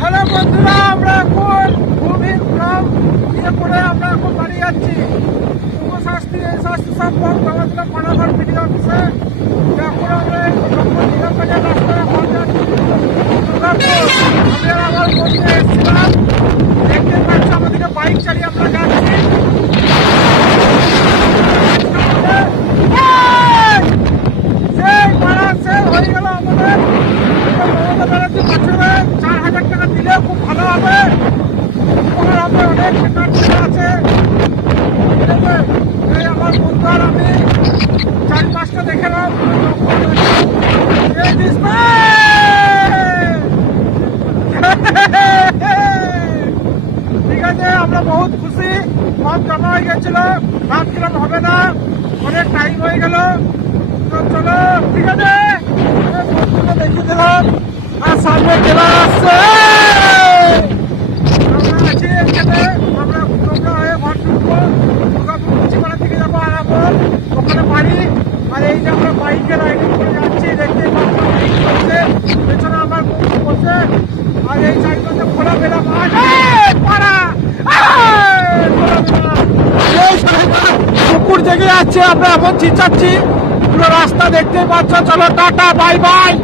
Hello বন্ধুরা, আমরা এখন ভূমির গ্রাম ইয়ে করে আমরা এখন বাড়ি যাচ্ছি। উপশাস্তি এই শাস্তি সম্পর্ক আমাদের পানাঘর বিডি অফিসে। এখন আমরা নিরাপদের রাস্তায় এখন যাচ্ছি দুর্গাপুর। আমি আমার বন্ধু এসেছিলাম, দেখতে পাচ্ছি আমাদেরকে বাইক চালিয়ে আমরা যাচ্ছি। হয়ে গেল আমাদের মমতা ব্যানার্জি বছরে 4,000 টাকা দিলে খুব ভালো হবে, উপকার হবে। অনেক বেকার ছেলে আছে। এই আমার বন্ধু আর আমি 4-5টা দেখলাম। ঠিক আছে, আমরা বহুত খুশি। সব জমা হয়ে গেছিল, ভাবছিলাম হবে না, অনেক টাইম হয়ে গেল। চলো ঠিক আছে, দেখিয়ে দিলাম। আর সামনে জেলা আসছে, আমরা আছি এখানে। আমরা হয়ে ঘর ঢুকবো, দুর্গাপুর মুচিপাড়া থেকে যাবো আরামবাগ, ওখানে বাড়ি। আর এই যে আমরা বাইকে রাইডিং করে যাচ্ছি, দেখতে পাচ্ছি পেছনে আমার বন্ধু বসে। আর এই সাইডে খোলা বেলা মাঠ, কুকুর জেগে যাচ্ছে। আমরা এখন চিচাচ্ছি, পুরো রাস্তা দেখতেই পাচ্ছ। চলো টাটা, বাই বাই।